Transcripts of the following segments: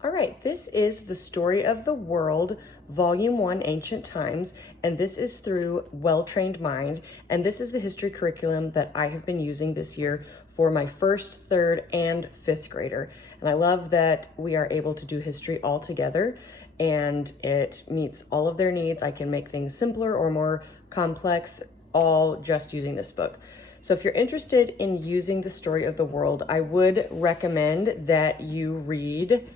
All right, this is The Story of the World, Volume 1, Ancient Times, and this is through Well-Trained Mind, and this is the history curriculum that I have been using this year for my first, third, and fifth grader. And I love that we are able to do history all together, and it meets all of their needs. I can make things simpler or more complex, all just using this book. So if you're interested in using The Story of the World, I would recommend that you read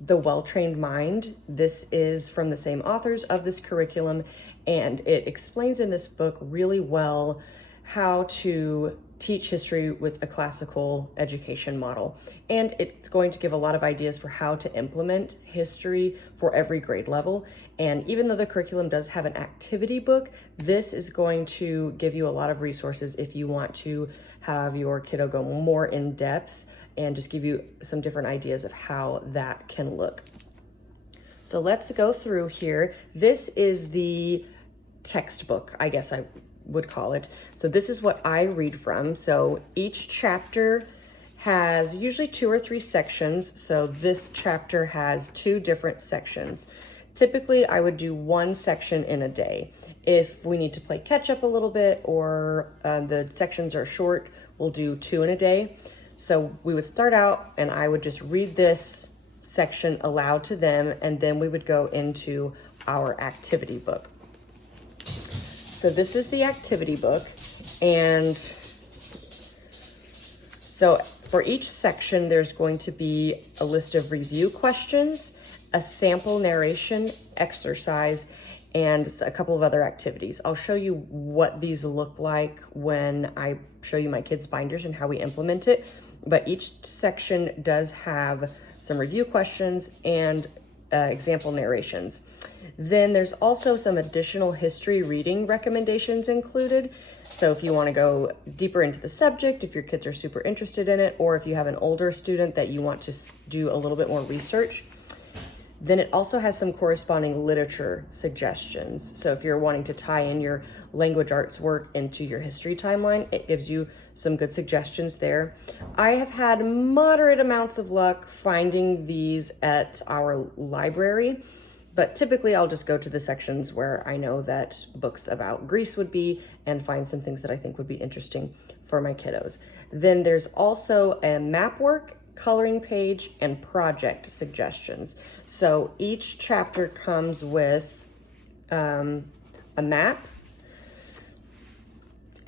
The Well-Trained Mind. This is from the same authors of this curriculum, and it explains in this book really well how to teach history with a classical education model. And it's going to give a lot of ideas for how to implement history for every grade level. And even though the curriculum does have an activity book, this is going to give you a lot of resources if you want to have your kiddo go more in depth and just give you some different ideas of how that can look. So let's go through here. This is the textbook, I guess I would call it. So this is what I read from. So each chapter has usually 2 or 3 sections. So this chapter has 2 different sections. Typically, I would do 1 section in a day. If we need to play catch up a little bit or the sections are short, we'll do 2 in a day. So we would start out and I would just read this section aloud to them, and then we would go into our activity book. So this is the activity book, and so for each section, there's going to be a list of review questions, a sample narration exercise, and a couple of other activities. I'll show you what these look like when I show you my kids' binders and how we implement it. But each section does have some review questions and example narrations. Then there's also some additional history reading recommendations included. So if you want to go deeper into the subject, if your kids are super interested in it, or if you have an older student that you want to do a little bit more research, then it also has some corresponding literature suggestions. So if you're wanting to tie in your language arts work into your history timeline, it gives you some good suggestions there. I have had moderate amounts of luck finding these at our library, but typically I'll just go to the sections where I know that books about Greece would be and find some things that I think would be interesting for my kiddos. Then there's also a map work, coloring page, and project suggestions. So each chapter comes with a map,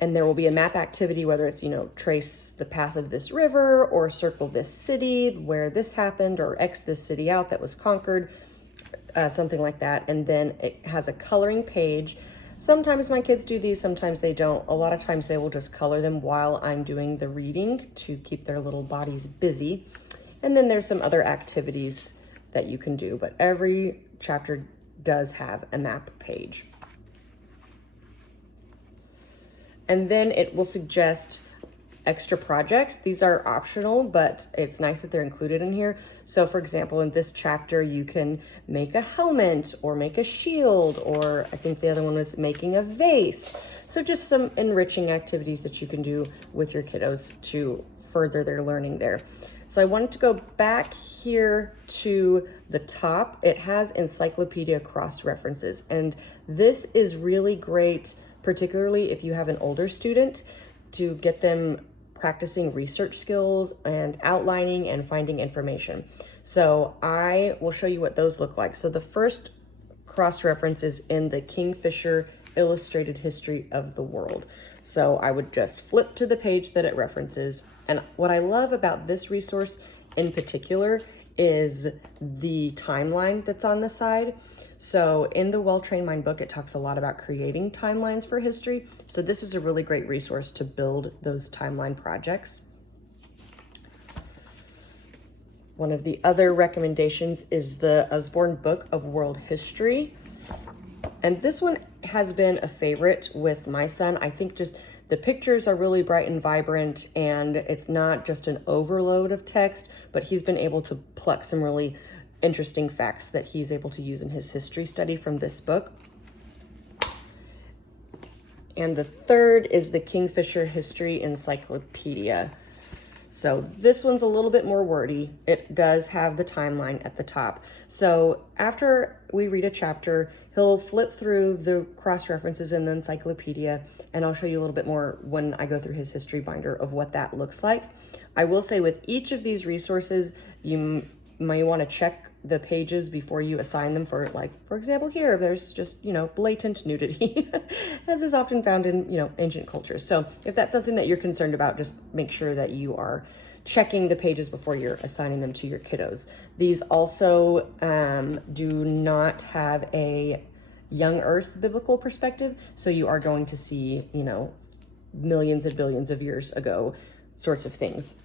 and there will be a map activity, whether it's, trace the path of this river or circle this city where this happened or X this city out that was conquered, something like that. And then it has a coloring page. Sometimes my kids do these, sometimes they don't. A lot of times they will just color them while I'm doing the reading to keep their little bodies busy. And then there's some other activities that you can do, but every chapter does have a map page. And then it will suggest extra projects. These are optional, but it's nice that they're included in here. So for example, in this chapter, you can make a helmet or make a shield, or I think the other one was making a vase. So just some enriching activities that you can do with your kiddos to further their learning there. So I wanted to go back here to the top. It has encyclopedia cross-references, and this is really great, particularly if you have an older student, to get them practicing research skills and outlining and finding information. So I will show you what those look like. So the first cross-reference is in the Kingfisher Illustrated History of the World. So I would just flip to the page that it references. And what I love about this resource in particular is the timeline that's on the side. So in the Well-Trained Mind book, it talks a lot about creating timelines for history. So this is a really great resource to build those timeline projects. One of the other recommendations is the Usborne Book of World History. And this one has been a favorite with my son. I think just the pictures are really bright and vibrant, and it's not just an overload of text, but he's been able to pluck some really interesting facts that he's able to use in his history study from this book. And the third is the Kingfisher History Encyclopedia. So this one's a little bit more wordy. It does have the timeline at the top. So after we read a chapter, he'll flip through the cross-references in the encyclopedia, and I'll show you a little bit more when I go through his history binder of what that looks like. I will say with each of these resources, you might want to check the pages before you assign them for, like, for example, here, there's just, blatant nudity, as is often found in, ancient cultures. So if that's something that you're concerned about, just make sure that you are checking the pages before you're assigning them to your kiddos. These also do not have a young earth biblical perspective. So you are going to see, millions and billions of years ago sorts of things.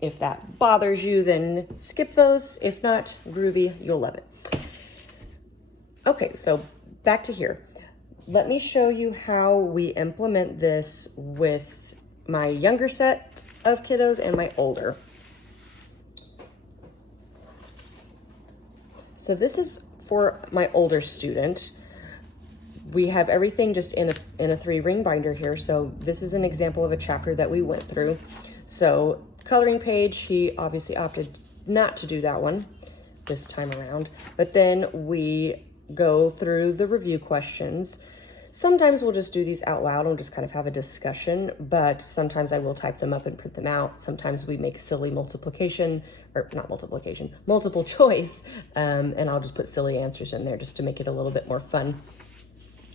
If that bothers you, then skip those. If not, groovy, you'll love it. Okay, so back to here. Let me show you how we implement this with my younger set of kiddos and my older. So this is for my older student. We have everything just in a 3-ring binder here. So this is an example of a chapter that we went through. So coloring page, he obviously opted not to do that one this time around, but then we go through the review questions. Sometimes we'll just do these out loud and we'll just kind of have a discussion, but sometimes I will type them up and print them out. Sometimes we make silly multiple choice, and I'll just put silly answers in there just to make it a little bit more fun.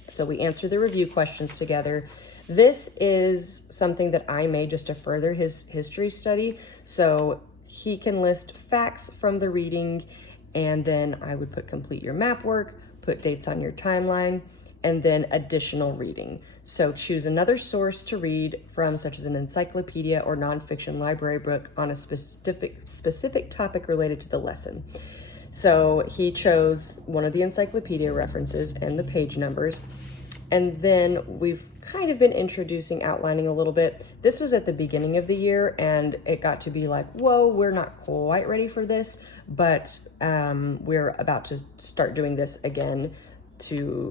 So we answer the review questions together. This is something that I made just to further his history study. So he can list facts from the reading, and then I would put complete your map work, put dates on your timeline, and then additional reading. So choose another source to read from, such as an encyclopedia or nonfiction library book on a specific topic related to the lesson. So he chose one of the encyclopedia references and the page numbers. And then we've kind of been outlining a little bit. This was at the beginning of the year, and it got to be like, whoa, we're not quite ready for this, but we're about to start doing this again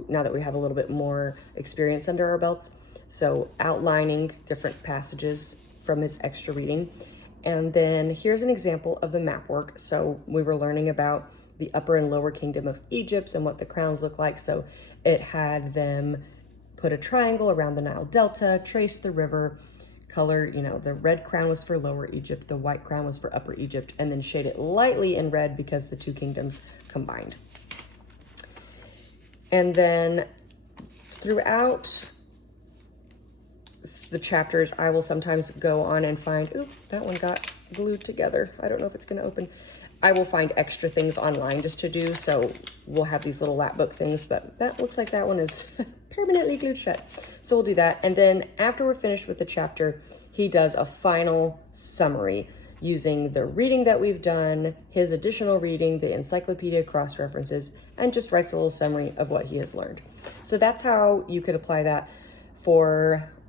now that we have a little bit more experience under our belts. So outlining different passages from this extra reading. And then here's an example of the map work. So we were learning about the upper and lower kingdom of Egypt and what the crowns look like. So it had them put a triangle around the Nile Delta, trace the river, color, the red crown was for Lower Egypt, the white crown was for Upper Egypt, and then shade it lightly in red because the two kingdoms combined. And then throughout the chapters, I will sometimes go on and find, ooh, that one got glued together. I don't know if it's going to open. I will find extra things online just to do. So we'll have these little lap book things, but that looks like that one is permanently glued shut. So we'll do that. And then after we're finished with the chapter, he does a final summary using the reading that we've done, his additional reading, the encyclopedia cross-references, and just writes a little summary of what he has learned. So that's how you could apply that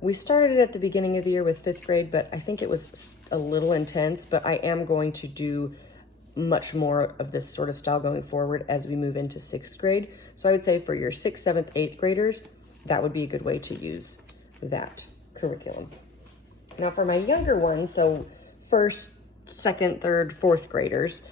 we started it at the beginning of the year with 5th grade, but I think it was a little intense, but I am going to do much more of this sort of style going forward as we move into 6th grade. So I would say for your 6th, 7th, 8th graders, that would be a good way to use that curriculum. Now for my younger ones, so 1st, 2nd, 3rd, 4th graders,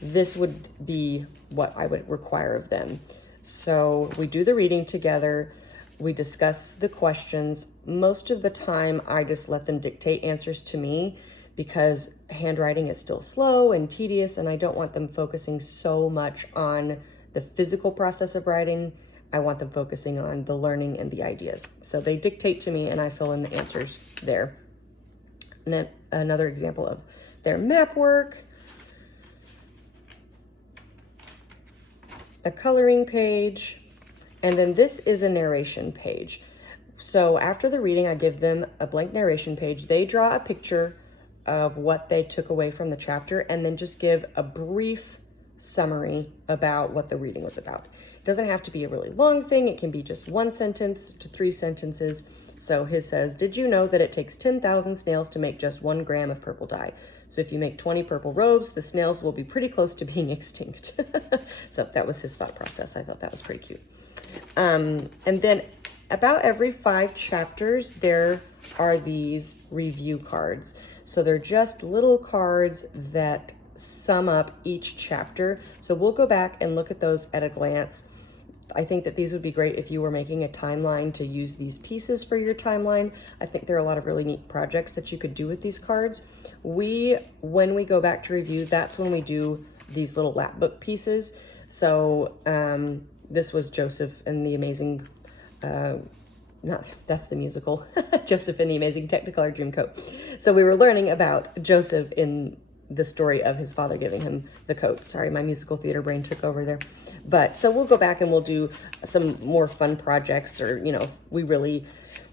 this would be what I would require of them. So we do the reading together. We discuss the questions. Most of the time, I just let them dictate answers to me because handwriting is still slow and tedious, and I don't want them focusing so much on the physical process of writing. I want them focusing on the learning and the ideas. So they dictate to me, and I fill in the answers there. And then another example of their map work, a coloring page, and then this is a narration page. So after the reading, I give them a blank narration page. They draw a picture of what they took away from the chapter and then just give a brief summary about what the reading was about. It doesn't have to be a really long thing. It can be just 1 sentence to 3 sentences. So his says, did you know that it takes 10,000 snails to make just 1 gram of purple dye? So if you make 20 purple robes, the snails will be pretty close to being extinct. So that was his thought process. I thought that was pretty cute. And then about every 5 chapters, there are these review cards. So they're just little cards that sum up each chapter. So we'll go back and look at those at a glance. I think that these would be great if you were making a timeline to use these pieces for your timeline. I think there are a lot of really neat projects that you could do with these cards. When we go back to review, that's when we do these little lap book pieces. So this was Joseph and the Amazing, that's the musical, Joseph and the Amazing Technicolor Dreamcoat. So we were learning about Joseph in the story of his father giving him the coat. Sorry, my musical theater brain took over there. But so we'll go back and we'll do some more fun projects, or, you know, if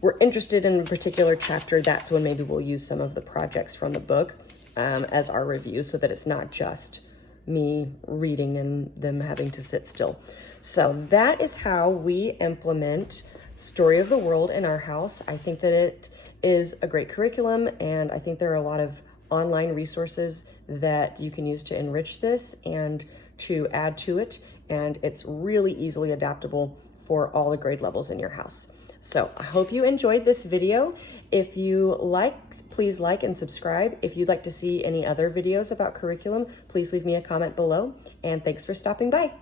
we're interested in a particular chapter, that's when maybe we'll use some of the projects from the book as our review, so that it's not just me reading and them having to sit still. So that is how we implement Story of the World in our house. I think that it is a great curriculum, and I think there are a lot of online resources that you can use to enrich this and to add to it. And it's really easily adaptable for all the grade levels in your house. So I hope you enjoyed this video. If you liked, please like and subscribe. If you'd like to see any other videos about curriculum, please leave me a comment below. And thanks for stopping by.